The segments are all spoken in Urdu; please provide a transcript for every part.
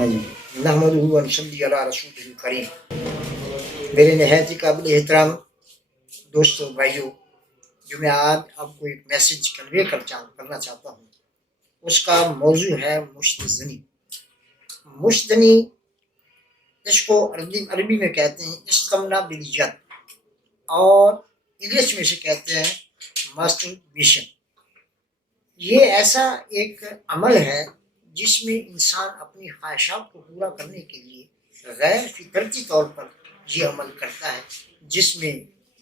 ہاں جی، نحمدہ و نصلی علی رسول کریم۔ میرے نہایت ہی قابل احترام دوستوں بھائیوں، جو میں آج آپ کو ایک میسج کنوے کرنا چاہتا ہوں، اس کا موضوع ہے مشت زنی۔ مشت زنی، اس کو عربی میں کہتے ہیں استمنا بالید، اور انگلش میں سے کہتے ہیں ماسٹربیشن۔ یہ ایسا ایک عمل ہے جس میں انسان اپنی خواہشات کو پورا کرنے کے لیے غیر فطرتی طور پر یہ عمل کرتا ہے، جس میں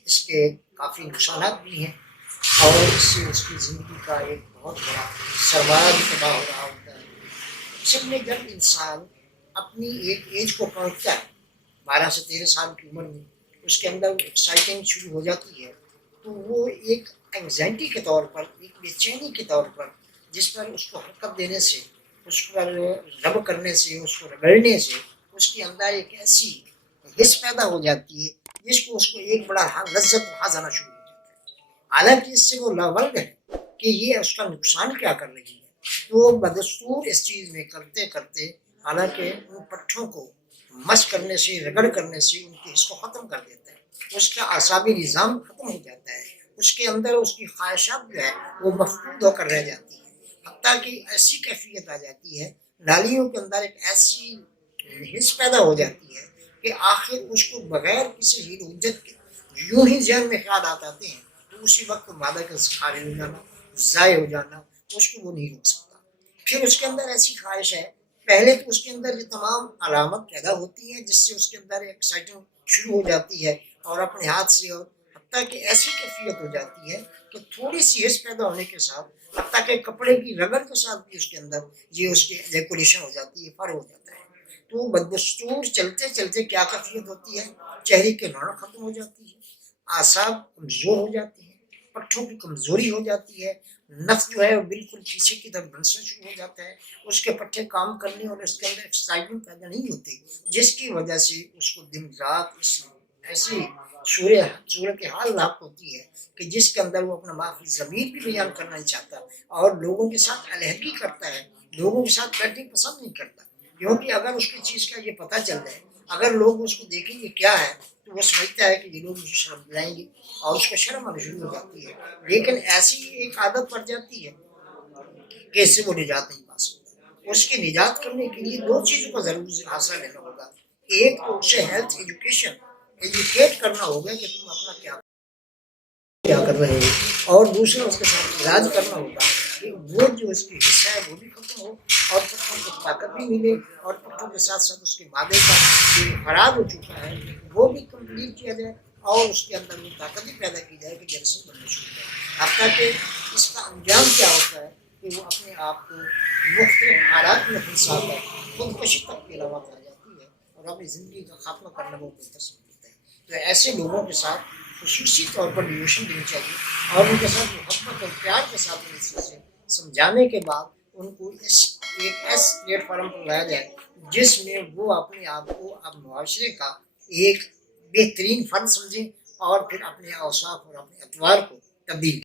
اس کے کافی نقصانات بھی ہیں، اور اس سے اس کی زندگی کا ایک بہت بڑا سرمایہ بھی تباہ ہو رہا ہوتا ہے۔ اصل میں جب انسان اپنی ایک ایج کو پہنچتا ہے، 12 سے 13 سال کی عمر میں، اس کے اندر ایکسائٹنگ شروع ہو جاتی ہے، تو وہ ایک انگزائٹی کے طور پر، ایک بے چینی کے طور پر، جس پر اس کو حرکت دینے سے، اس پر رب کرنے سے، اس کو رگڑنے سے اس کے اندر ایک ایسی حس پیدا ہو جاتی ہے جس کو اس کو ایک بڑا لذت حاصل شروع ہو جاتا ہے۔ حالانکہ اس سے وہ لاولد ہے کہ یہ اس کا نقصان کیا کر رہی ہے، تو وہ بدستور اس چیز میں کرتے کرتے حالانکہ ان پٹھوں کو مس کرنے سے، رگڑ کرنے سے ان کی حس کو ختم کر دیتا ہے، اس کا اعصابی نظام ختم ہو جاتا ہے، اس کے اندر اس کی خواہشات جو ہے وہ مفقود ہو کر رہ جاتی ہے، حتیٰ کہ ایسی کیفیت آ جاتی ہے، نالیوں کے اندر ایک ایسی حس پیدا ہو جاتی ہے کہ آخر اس کو بغیر کسی ہیل حجت کے یوں ہی ذہن میں خیالات آتے ہیں، تو اسی وقت مادہ کا خارج ہو جانا، ضائع ہو جانا، اس کو وہ نہیں روک سکتا۔ پھر اس کے اندر ایسی خواہش ہے، پہلے تو اس کے اندر یہ تمام علامت پیدا ہوتی ہیں جس سے اس کے اندر ایکسائٹنگ شروع ہو جاتی ہے، اور اپنے ہاتھ سے، اور حتیٰ کہ ایسی کیفیت ہو جاتی ہے کہ تھوڑی سی حس پیدا ہونے کے ساتھ، حتیٰ کہ کپڑے کی رگڑ کے ساتھ بھی اس کے اندر یہ اس کی ایجیکولیشن ہو جاتی ہے، فر ہو جاتا ہے۔ تو بدستور چلتے چلتے کیا کیفیت ہوتی ہے، چہرے کے رونق ختم ہو جاتی ہے، اعصاب کمزور ہو جاتے ہیں، پٹھوں کی کمزوری ہو جاتی ہے، نفس جو ہے وہ بالکل پیچھے کی طرف بنسنا شروع ہو جاتا ہے، اس کے پٹھے کام کرنے اور اس کے اندر ایکسائٹمنٹ پیدا نہیں ہوتی، جس کی وجہ سے اس کو دن رات اس ایسی صورت حال لاحق ہوتی ہے کہ جس کے اندر وہ اپنا معافی ضمیر بھی بیان کرنا نہیں چاہتا، اور لوگوں کے ساتھ علیحدگی کرتا ہے، لوگوں کے ساتھ بیٹھنے پسند نہیں کرتا، کیونکہ اگر اس کی چیز کا یہ پتہ چل جائے، اگر لوگ اس کو دیکھیں گے کیا ہے، تو وہ سمجھتا ہے کہ یہ لوگ مجھے شرم دلائیں گے، اور اس کو شرم آنا شروع ہو جاتی ہے۔ لیکن ایسی ایک عادت پڑ جاتی ہے کہ اس سے وہ نجات نہیں پا سکتا۔ اس کی نجات کرنے کے لیے دو چیزوں کا ضرور حاصل لینا ہوگا، ایک تو اسے ہیلتھ ایجوکیٹ کرنا ہوگا کہ تم اپنا کیا کر رہے ہیں، اور دوسرا اس کے ساتھ علاج کرنا ہوگا کہ وہ جو اس کی حصہ ہے وہ بھی ختم ہو، اور پٹھوں کو طاقت بھی ملے، اور پٹھوں کے ساتھ ساتھ اس کے مادے کا جو خراب ہو چکا ہے وہ بھی کمپلیٹ کیا جائے، اور اس کے اندر وہ طاقت بھی پیدا کی جائے کہ جرسن بننے شروع ہو جائے۔ حتیٰ کہ اس کا انجام کیا ہوتا ہے کہ وہ اپنے آپ کو مختلف حالات میں پھنساتا ہے، خودکشی تک کی علامت آ جاتی ہے، اور اپنی زندگی کا خاتمہ کرنا وہ بہتر سمجھتا ہے۔ تو ایسے لوگوں کے ساتھ خصوصی طور پر ڈیویشن دینی چاہیے، اور ان کے ساتھ محبت اور پیار کے ساتھ انہیں چیزیں سمجھانے کے بعد ان کو ایک ایسے پلیٹ فارم پر لایا جائے جس میں وہ اپنے آپ کو اب معاشرے کا ایک بہترین فرد سمجھیں، اور پھر اپنے اوصاف اور اپنے اطوار کو تبدیل